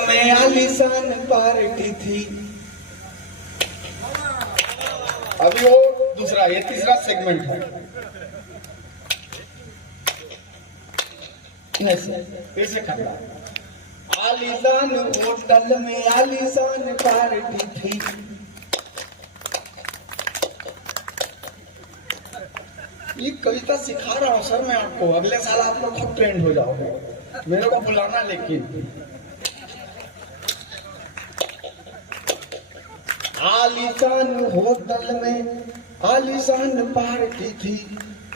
में आलीशान पार्टी थी। अभी वो दूसरा, ये तीसरा सेगमेंट है। फिर से करना। आलीशान होटल में आलीशान पार्टी थी। ये कविता सिखा रहा हूँ सर मैं आपको, अगले साल आप लोग खुद ट्रेंड हो जाओगे, मेरे को बुलाना। लेकिन आलीशान होटल में आलीशान पार्टी थी।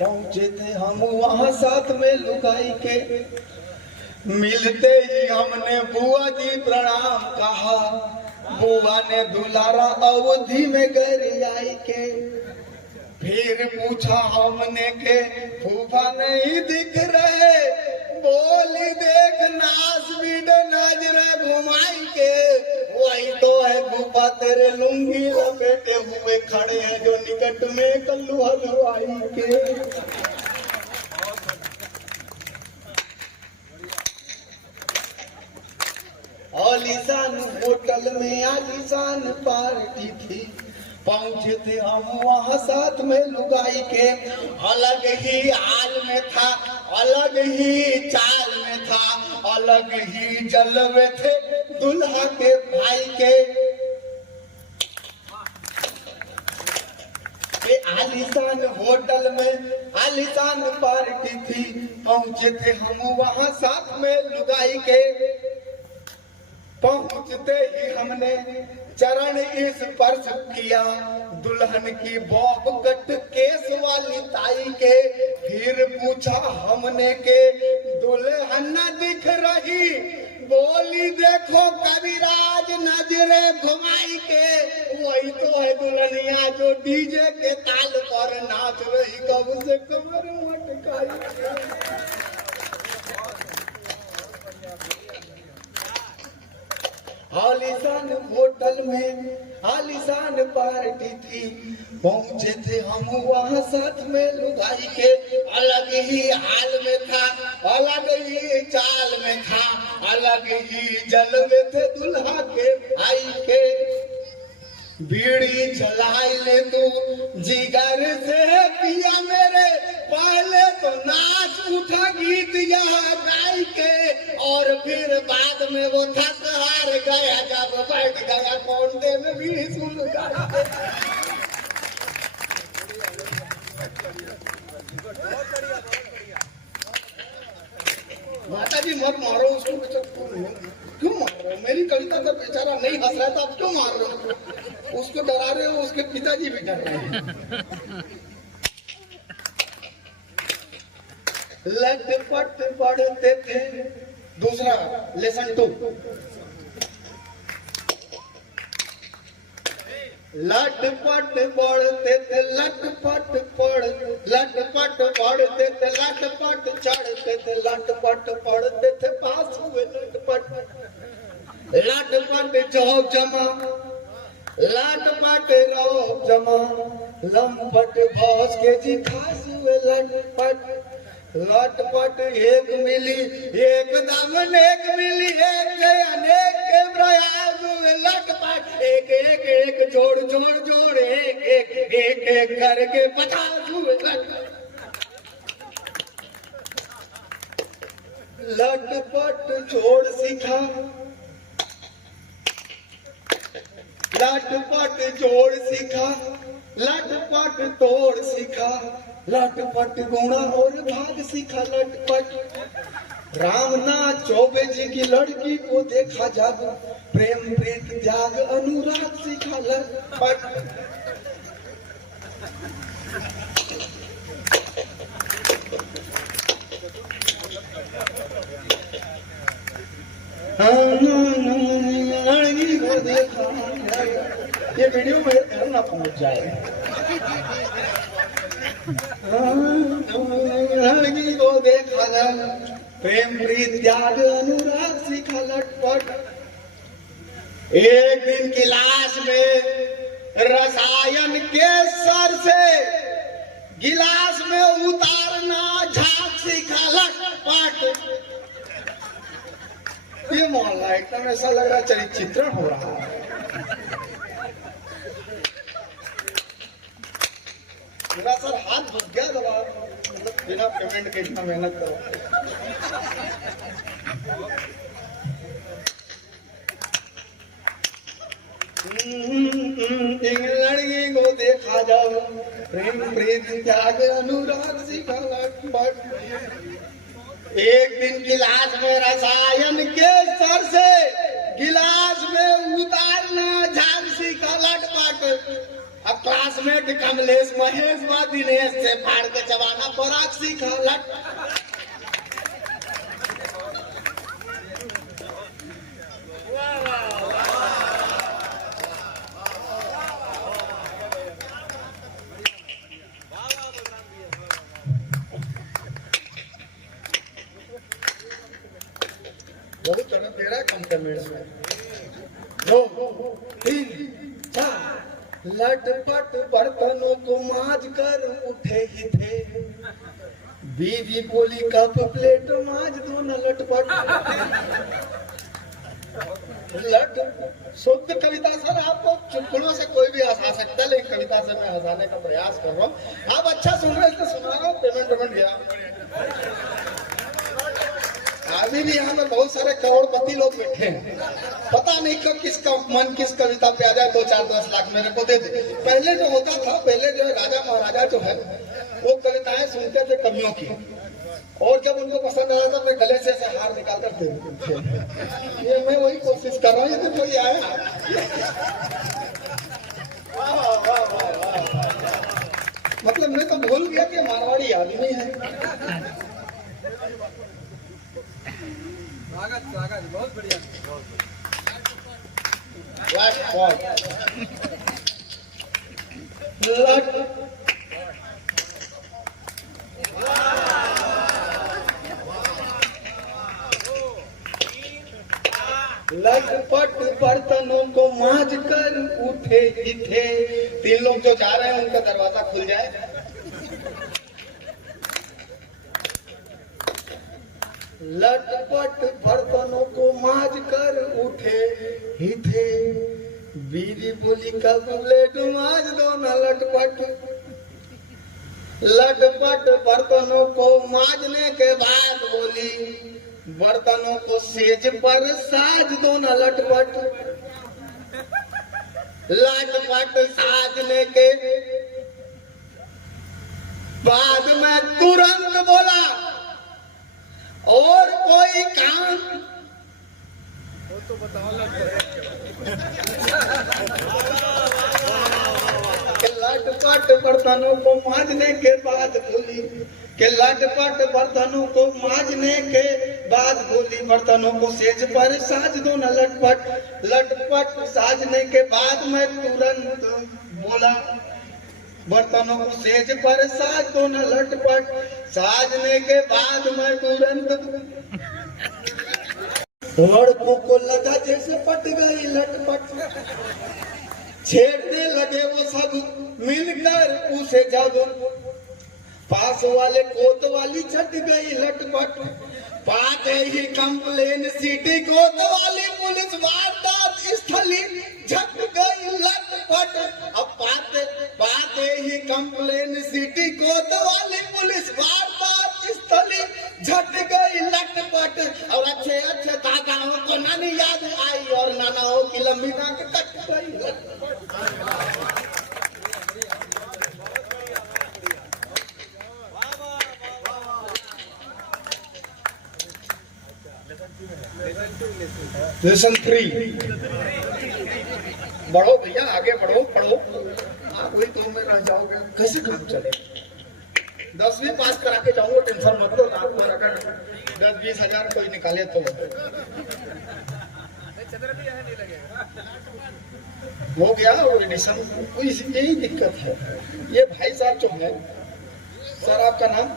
पहुंचे थे हम वहां साथ में लुगाई के। मिलते ही हमने बुआ जी प्रणाम कहा। बुआ ने दुलारा अवधि में घर आई के। फिर पूछा हमने के फूफा नहीं दिख रहे। बोली देख नाच बीड नजर घुमाई के। वही तो है फूफा तेरे लुंगी लपेटे हुए खड़े हैं जो निकट में कल्लू हलवाई के। आलीशान होटल में आलीशान पार्टी थी। पहुंचे थे हम वहां साथ में लुगाई के। अलग ही हाल में था, अलग ही चाल में था, अलग ही जलवे थे दुल्हा के भाई के। आलीशान होटल में आलीशान पार्टी थी। पहुंचे थे हम वहां साथ में लुगाई के। पहुंचते ही हमने चरण स्पर्श किया दुल्हन की बॉब कट केस वाली ताई के। फिर पूछा हमने के दुल्हन न दिख रही। बोली देखो कविराज नजरे घुमाई के। वही तो है दुल्हनिया जो डीजे के ताल पर नाच रही कब से कमर मटकाई। आलीशान होटल में आलीशान पार्टी थी। पहुंचे थे हम वहां साथ में लुगाई के। अलग ही हाल में था, अलग ही चाल में था, अलग ही जलवे थे दुल्हा के भाई के। बीड़ी जलाई ले तू जिगर से पिया मेरे। पहले तो नाच उठा गीत यहाँ गाय के। और फिर बाद में वो थक हार गया जब बैठ गया कौंडे में भी सुन गाय। माता जी मत मारो उसको, क्यों मार रहे हो? मेरी कविता का बेचारा नहीं हंस रहा था, आप क्यों मार रहे हो? उसको डरा रहे हो, उसके पिताजी भी डर रहे हैं। लटपट पढ़ते थे। दूसरा लेसन 2। लटपट पढ़ते थे, लटपट पढ़ते थे, लटपट चढ़ते थे, लटपट पढ़ते थे, पास हुए लटपट। लटपट जॉब जमा, लटपट रहो जमा, लंपट भौस के जी खास हुए लटपट। लटपट एक मिली एकदम अनेक मिली, एक अनेक के प्रयास हुए लटपट। एक एक एक जोड़ जोड़ जोड़ एक एक एक एक करके 50 हुए लटपट। लटपट जोड़ सीखा, लटपट जोड़ सीखा, लटपट तोड़ सीखा, लटपट गुणा और भाग सीखा लटपट। रामनाथ चौबे जी की लड़की को देखा जब, प्रेम प्रीत त्याग अनुराग सीखा लटपट। लड़की को देखा, ये वीडियो मेरे घर ना पहुंच जाए। लड़की को देखा जब, प्रेम प्रीत त्याग अनुराग सीखा लटपट। एक दिन क्लास में रसायन के सर से गिलास में उतारना झाग सीखा लटपट। ये मोहल्ला एकदम ऐसा लग रहा है चरित्र चित्रण हो रहा है। मेरा सर हाथ घुस गया दबा, मतलब बिना पेमेंट के इतना मेहनत करो। एक लड़की को देखा जाओ, प्रेम प्रीत त्याग अनुराग सिखाला। एक दिन गिलास में रसायन के सर से गिलास में उतारना झांसी का लटपट। अब क्लासमेट कमलेश महेश व दिनेश से फाड़ के चबाना पराग सीखा लट। बहुत तरह दे रहा है कम पेमेंट में। 2 3 4 लटपट बर्तनों को मांज कर उठे ही थे, बीवी बोली कप प्लेट मांज दो न लटपट। लट शुद्ध कविता सर, आपको चुटकुलों से कोई भी हंसा सकता है, लेकिन कविता से मैं हंसाने का प्रयास कर रहा हूँ। आप अच्छा सुन रहे हैं तो सुना रहा हूँ। पेमेंट गया। अभी भी यहाँ में बहुत सारे करोड़पति लोग बैठे हैं, पता नहीं कब किसका मन किस कविता पे आ जाए। 2 4 10 लाख मेरे को दे दे। पहले जो होता था, पहले जो राजा महाराजा जो है वो कविताएं सुनते थे कवियों की, और जब उनको पसंद आता था तो गले से ऐसे हार निकाल कर थे। ये मैं वही कोशिश कर रहा हूँ। ये तो कोई आया, मतलब मैं तो भूल गया कि मारवाड़ी आदमी है। स्वागत बहुत बढ़िया। लटपट बर्तनों को मांज कर उठे ही थे। 3 लोग जो जा रहे हैं उनका दरवाजा खुल जाए। लटपट बर्तनों को मांज कर उठे ही थे, बीवी बोली कब प्लेट मांज दो न लटपट। लटपट बर्तनों को मांजने के बाद बोली बर्तनों को सेज पर साज दो न लटपट। लटपट साजने के बाद में तुरंत बोला और कोई काम वो तो बताओ। लटपट बर्तनों को मांजने के बाद बोली कि लटपट बर्तनों को मांजने के बाद बोली बर्तनों को सेज पर साज दो न लटपट। लटपट साजने के बाद मैं तुरंत बोला बर्तनों को सेज पर साज दो न लटपट। साजने के बाद मैं तुरंत लड़कों को लगा जैसे पट गई लटपट। छेड़ने लगे वो सब मिलकर उसे जब, पास वाले कोतवाली छट गई लटपट। पाते ही कंप्लेन सिटी कोतवाली पुलिस वारदात स्थली झट गई लटपट। अब पाते ही कंप्लेन सिटी कोतवाली पुलिस वारदात स्थली झट गई लटपट। और अच्छे अच्छे दादाओं को नानी याद आई और नानाओं की लंबी नाक कट गई लटपट। लेसन 3 बढ़ो भैया, आगे बढ़ो, पढ़ो। आप वही तो में रह जाओगे, कैसे काम चले। 10वीं पास करा के जाऊंगा, टेंशन मत लो। रात भर अगर 10-20 हजार कोई निकाले तो हो गया। और एडिशन यही दिक्कत है। ये भाई साहब जो है, सर आपका नाम?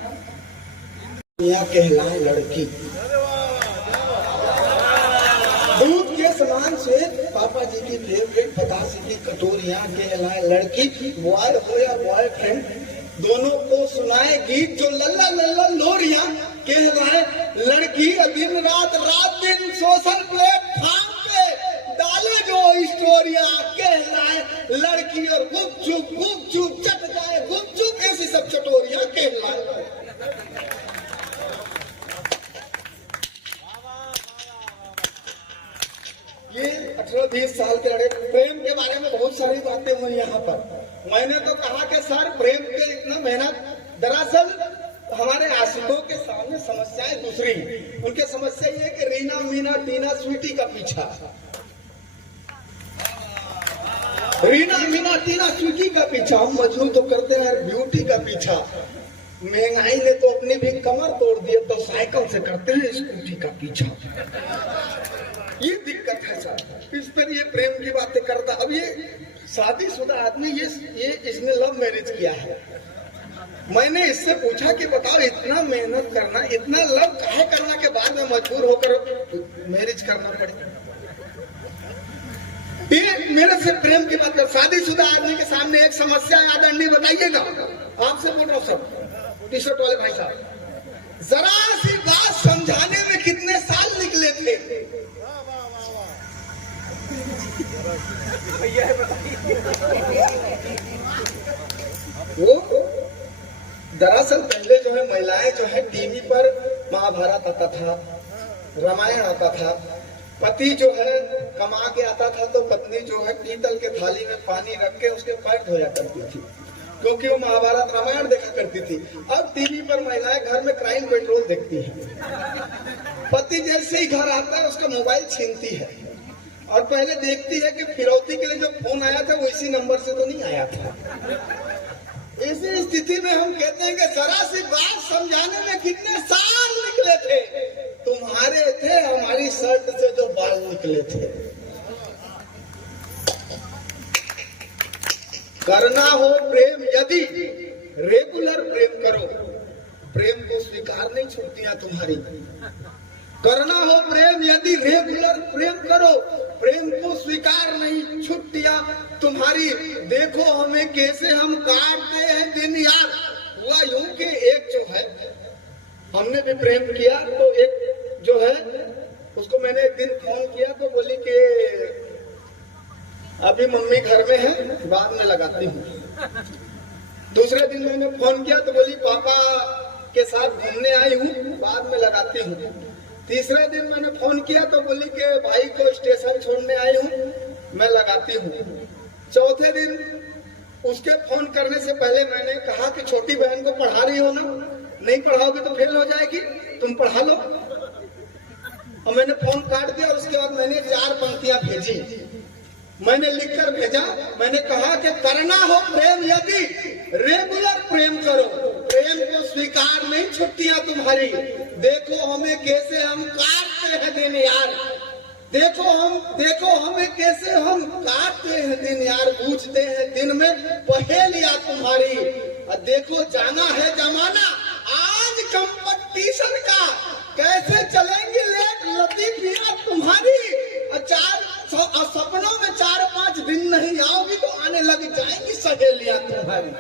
यहाँ कहलाए लड़की दूध के समान श्वेत, पापा जी की फेवरेट बतासे की कटोरियां कहलाए लड़की। बॉय हो या बॉयफ्रेंड, दोनों को सुनाए गीत जो लल्ला लल्ला लोरियां कहलाए लड़की दिन रात रात दिन सोशल प्लेटफॉर्म पे डाले जो स्टोरिया कहलाए लड़की और गुपचुप चट जाए गुपचुप ऐसी सब चटोरिया कहलाए। ये 18-20 साल के लड़के प्रेम के बारे में बहुत सारी बातें हुई यहाँ पर। मैंने तो कहा कि सर प्रेम के इतना मेहनत, दरअसल हमारे आशिकों के सामने समस्याएं दूसरी। उनके समस्या ये कि रीना मीना टीना स्वीटी का पीछा, रीना मीना टीना स्वीटी का पीछा। हम मजनू तो करते हैं ब्यूटी का पीछा। महंगाई ने तो अपनी भी कमर तोड़ दी, तो साइकिल से करते हैं स्कूटी का पीछा। ये दिक्कत है सर। इस पर ये प्रेम की बातें करता। अब ये शादीशुदा आदमी ये इसने लव मैरिज किया है। मैंने इससे पूछा कि बताओ इतना मेहनत करना, इतना लव काहे करना के बाद में मजबूर होकर मैरिज करना पड़े। ये मेरे से प्रेम की बात कर। शादीशुदा आदमी के सामने एक समस्या याद नहीं बताइएगा, आपसे बोल रहा हूँ सब टी शर्ट वाले भाई साहब, जरा सी बात समझाने में कितने साल निकले थे। वो दरअसल पहले जो है महिलाएं जो है टीवी पर महाभारत आता था, रामायण आता था। पति जो है कमा के आता था तो पत्नी जो है पीतल के थाली में पानी रख के उसके पैर धोया करती थी, क्योंकि वो महाभारत रामायण देखा करती थी। अब टीवी पर महिलाएं घर में क्राइम पेट्रोल देखती हैं। पति जैसे ही घर आता है उसका मोबाइल छीनती है और पहले देखती है कि फिरौती के लिए जो फोन आया था वो इसी नंबर से तो नहीं आया था। इसी स्थिति में हम कहते हैं कि जरा सी बात समझाने में कितने साल निकले थे। तुम्हारे थे हमारी शर्ट से जो बाल निकले थे। करना हो प्रेम यदि रेगुलर प्रेम करो, प्रेम को स्वीकार नहीं छुट्टियां तुम्हारी। करना हो प्रेम यदि रेगुलर प्रेम करो, प्रेम को स्वीकार नहीं छुट्टियां तुम्हारी। देखो हमें कैसे हम काटते हैं दिन यार। हुआ यूं कि एक जो है हमने भी प्रेम किया तो एक जो है उसको मैंने एक दिन फोन किया तो बोली कि अभी मम्मी घर में है, बाद में लगाती हूँ। दूसरे दिन मैंने फोन किया तो बोली पापा के साथ घूमने आई हूँ, बाद में लगाती हूँ। तीसरे दिन मैंने फोन किया तो बोली कि भाई को स्टेशन छोड़ने आई हूँ, मैं लगाती हूँ। चौथे दिन उसके फोन करने से पहले मैंने कहा कि छोटी बहन को पढ़ा रही हो ना, नहीं पढ़ाओगे तो फेल हो जाएगी, तुम पढ़ा लो। और मैंने फोन काट दिया और उसके बाद मैंने 4 पंक्तियां भेजी। मैंने लिखकर भेजा, मैंने कहा कि करना हो प्रेम यदि रेगुलर प्रेम करो, प्रेम को स्वीकार नहीं छुट्टियां तुम्हारी। देखो हमें कैसे हम काटते हैं दिन यार, देखो हमें कैसे हम काटते हैं दिन यार, पूछते हैं दिन में पहेलियां तुम्हारी। और देखो जाना है जमाना आज कंपटीशन का, कैसे चलेंगी लेट लतीफियां तुम्हारी। और सपनों में 4-5 दिन नहीं आओगी तो आने लग जाएंगी सहेलियां तुम्हारी।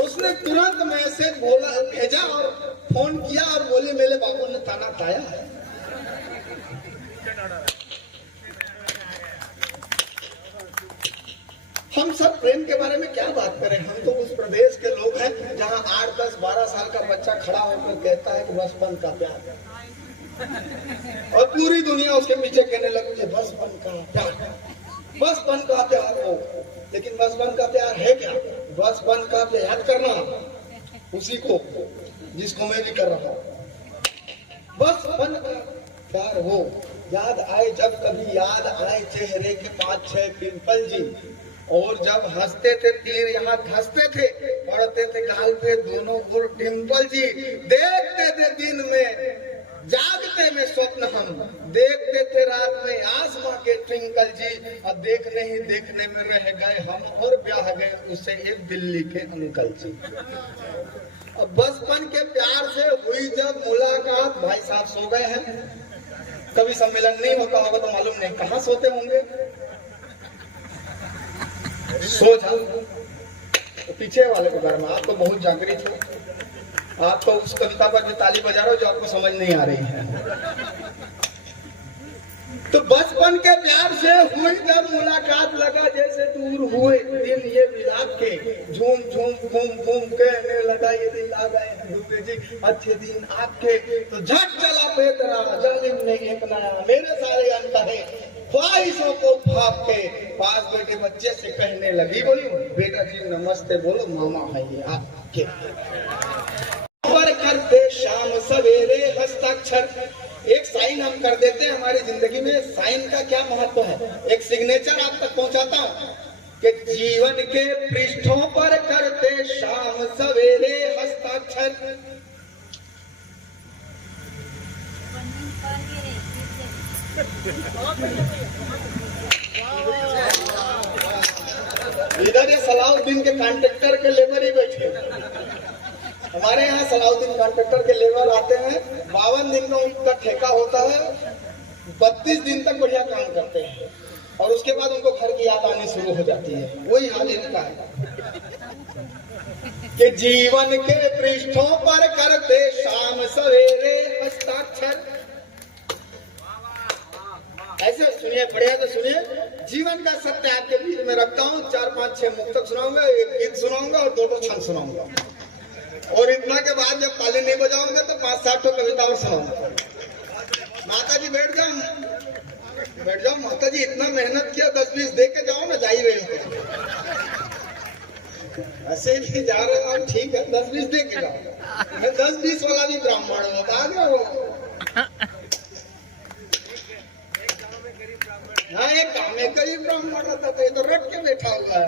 उसने तुरंत मैसेज बोला भेजा और फोन किया और बोले मेरे बाबू ने ताना खाया है। हम सब प्रेम के बारे में क्या बात करें। हम तो उस प्रदेश के लोग हैं जहां 8, 10, 12 साल का बच्चा खड़ा होकर कहता है कि बचपन का प्यार है और पूरी दुनिया उसके पीछे कहने लगती है बचपन का प्यार, बचपन का प्यार हो। लेकिन बचपन का प्यार है क्या? बचपन का याद करना उसी को जिसको मैं भी कर रहा हूँ। बचपन का प्यार हो, याद आए जब कभी याद आए चेहरे के 5-6 पिंपल जी, और जब हंसते थे तीर यहाँ धंसते थे, पड़ते थे गाल पे दोनों गुल डिम्पल जी। देखते थे दिन में जागते में स्वप्न हम, देखते थे रात में आसमां के ट्विंकल जी। अब देखने ही देखने में रह गए हम और ब्याह गए उससे एक दिल्ली के अंकल जी। अब बचपन के प्यार से हुई जब मुलाकात, भाई साहब सो गए हैं, कभी सम्मेलन नहीं होता होगा तो मालूम नहीं कहाँ सोते होंगे। सो जाओ तो पीछे वाले को घर में, आप तो बहुत जागृत हो। आप तो उस कविता पर जो ताली बजा रहे हो जो आपको समझ नहीं आ रही है। तो बचपन के प्यार से हुई जब मुलाकात, लगा जैसे दूर हुए दिन ये मिलाप के, झूम झूम घूम घूम कहने लगा ये दिन आ गए डूबे जी अच्छे दिन आपके। तो झट चला पेतरा जालिम ने अपनाया मेरे सारे अंतर ख्वाहिशों को भाप के, पास बैठे बच्चे से कहने लगी, बोली बेटा जी नमस्ते, बोलो मामा है ये आपके। पर करते शाम सवेरे हस्ताक्षर, एक साइन हम कर देते हैं हमारी जिंदगी में। साइन का क्या महत्व है? एक सिग्नेचर आप तक पहुंचाता हूं कि जीवन के पृष्ठों पर करते शाम सवेरे हस्ताक्षर। इधर ये सलाउद्दीन के कॉन्ट्रैक्टर के लेबर ही बैठे। हमारे यहाँ सलाउद्दीन कॉन्ट्रैक्टर के लेबर आते हैं, 52 दिन का उनका ठेका होता है, 32 दिन तक बढ़िया काम करते हैं और उसके बाद उनको घर की याद आनी शुरू हो जाती है। वही हाल इनका है कि जीवन के पृष्ठों पर करते शाम सवेरे हस्ताक्षर। ऐसे सुनिए, बढ़िया तो सुनिए। जीवन का सत्य आपके बीच में रखता हूँ। 4, 5, 6 मुक्तक सुनाऊंगा, एक गीत सुनाऊंगा और 2 छंद सुनाऊंगा। और इतना के बाद जब ताली नहीं बजाऊंगा तो 5-7 कविता और सुनाऊंगा। माता जी बैठ जाओ माता जी, इतना मेहनत किया, 10-20 दे के जाओ ना, जाइए ऐसे भी जा रहे हो ठीक है, 10-20 दे के जाओ। मैं 10-20 वाला भी ब्राह्मण हूँ, बता दो। हाँ, एक काम में गरीब ब्राह्मण रहता था, ये तो रट के बैठा हुआ है।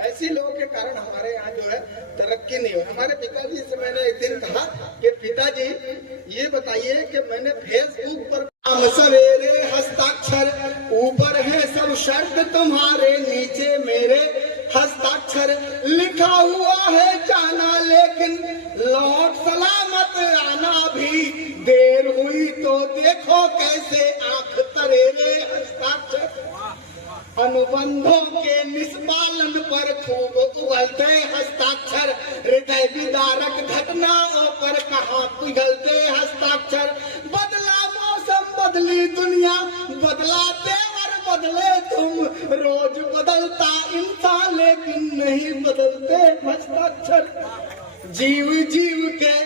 ऐसी लोगों के कारण हमारे यहाँ जो है तरक्की नहीं हो। हमारे पिताजी से मैंने एक दिन कहा कि पिताजी ये बताइए कि मैंने फेसबुक पर सवेरे हस्ताक्षर, ऊपर है सब शर्त तुम्हारे, नीचे मेरे हस्ताक्षर, लिखा हुआ है जाना लेकिन लौट सलामत आना भी, देर हुई तो देखो कैसे आंख तरेरे हस्ताक्षर, अनुबंधों के निष्पालन पर खूब उगलते हस्ताक्षर, हृदय विदारक घटनाओं पर कहाँ पिघलते हस्ताक्षर, बदला मौसम बदली दुनिया, बदला तेवर बदले तुम, रोज बदलता इंसान लेकिन नहीं बदलते हस्ताक्षर। जीव जीव के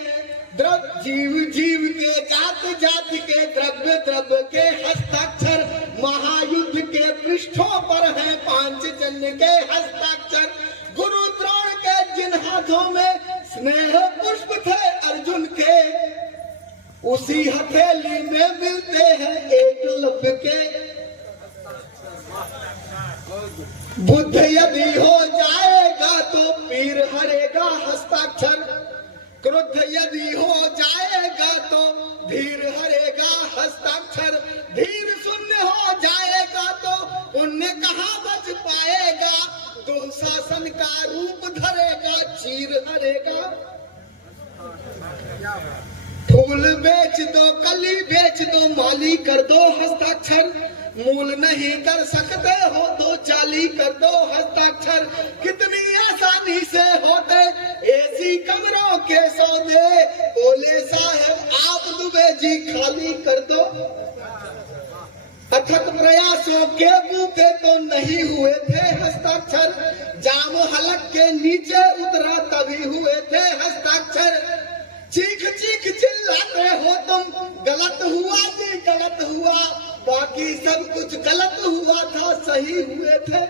जात के द्रव्य के हस्ताक्षर, महायुद्ध के पृष्ठों पर है पांचजन्य के हस्ताक्षर, गुरु द्रोण के जिन हाथों में स्नेह पुष्प थे अर्जुन के, उसी हथेली में मिलते हैं एकलव्य के। बुद्ध यदि हो जाएगा तो पीर हरेगा हस्ताक्षर, क्रोध यदि हो जाएगा तो धीर हरेगा हस्ताक्षर, धीर शून्य हो जाएगा तो पुण्य कहाँ बच पाएगा, दुशासन का रूप धरेगा चीर हरेगा। फूल बेच दो कली बेच दो, माली कर दो हस्ताक्षर, मूल नहीं कर सकते हो तो जाली कर दो हस्ताक्षर, कितनी आसानी से होते एसी कमरों के सौदे, बोले साहब आप दुबे जी खाली कर दो, अथक प्रयासों के बूते तो नहीं हुए थे हस्ताक्षर, जाम हलक के नीचे उतरा तभी हुए थे हस्ताक्षर, चीख चीख चिल्लाते हो तुम, गलत हुआ जी गलत हुआ, बाकी सब कुछ गलत हुआ था सही हुए थे